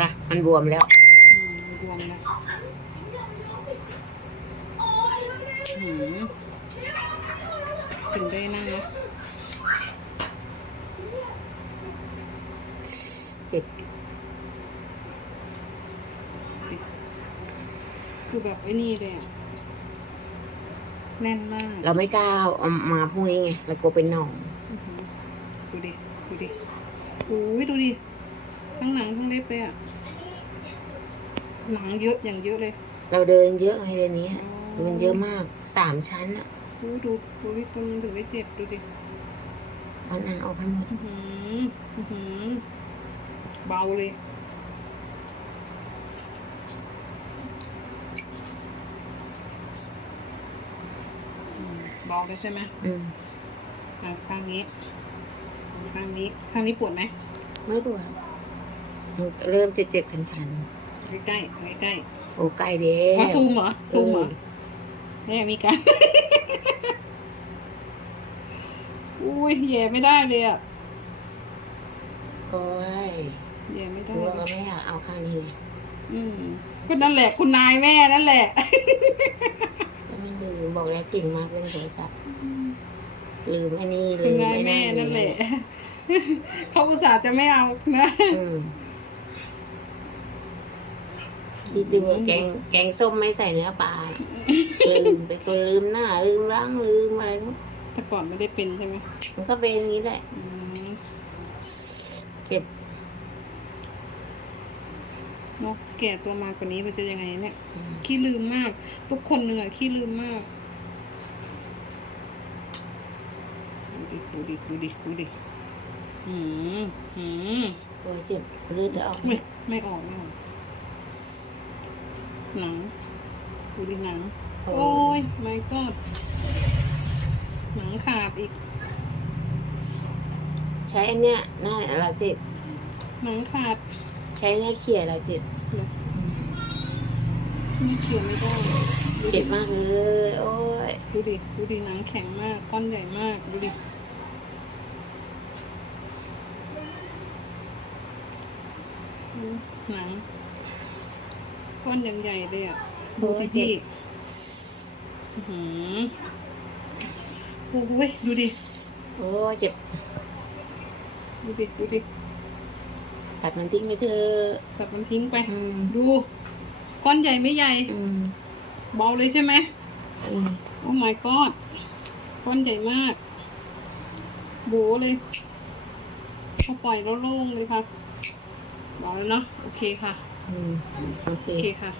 ปะมันบวมแล้วอืมรวมแล้วหืมถึงได้นั่งนะเจ็บ คือแบบไอ้นี่เลยอะแน่นมากเราไม่กล้าเอามาพรุ่งนี้ไงเรากลัวเป็นหนอง อื้อหือดูดิ ดูดิโอ้ยดูดิ ทั้งหนังทั้งเล็บเลยอะ หนังเยอะอย่างเยอะเลย เราเดินเยอะไงเดี๋ยวนี้อ๋อเดินเยอะมากสามชั้นอะโอ้ยดูดูดิตรงถึงได้เจ็บดูดิเอาหนังออกให้หมดอื้อหืออื้อหือเบาเลยอืมเบาเลยใช่ไหมอืมอะข้างนี้ ข้างนี้ ข้างนี้ปวดไหม ไม่ปวดมัน เริ่มเจ็บๆคันใกล้ๆใกล้ๆโอ้ใกล้เด้ๆอ๋อซูมเหรอซูมเหรอเออเนี่ยมีการ อุ้ยแย่ไม่ได้เลยอะโอ้ยแย่ไม่ได้คือว่าเลก็ยไม่อยากเอาข้างนี้ไงอืมก็นั่นแหละคุณนายแม่นั่นแหละ จะมันลืมบอกแล้วเก่งมากเรื่องโทรศัพท์ลืมไอ้นี่คุลืณมนายไอ้แม่นั่นนั่นแหละ เขาอุตส่าห์จะไม่เอานะ อืม คิดดูว่าแกงแกงส้มไม่ใส่เนื้อปลาลืมไปตัวลืมหน้าลืมล้างลืมอะไรก็แต่ก่อนไม่ได้เป็นใช่ไหมมันก็เป็นอย่างนี้แหละอืมเจ็บเนาะแก่ตัวมากกว่านี้มันจะยังไงเนี่ยอืมขี้ลืมมาก ทุกคนเหนื่อยขี้ลืมมากดูดิดูดิดูดิดูดิอืมอืมตัวเจ็บเลือดจะออกไม่ไม่ออกไม่ออก หนังดูดิหนังโอ้โอ้ยไม่ก็หนังขาดอีก ใช้อันเนี้ยนั่นแหละเราเจ็บ หนังขาด ใช้เนี่ยเขี่ยเราเจ็บเดี๋ยวนี่เขียวไม่ได้ดูเจ็ดิบมากเลย โอ้ยดูดิดูดิหนังแข็งมาก ก้อนใหญ่มาก ดูดิดูหนัง ก้อนยังใหญ่เลยอะโอ้ดูยที่เจ็พี่บอื้อหือโอ้ยดูดิ โอ้ยเจ็บ ดูดิ ดูดิ ตัดมันทิ้งไปเถอะตัดมันทิ้งไป อืมดู ก้อนใหญ่ไม่ใหญ่ อืมเบาเลยใช่ไหม อืมโอ้ my god ก้อนใหญ่มาก โบเลยพอปล่อยแล้วโล่งเลยค่ะเบาแล้วเนาะ โอเคค่ะ อืมโอเค โอเคค่ะ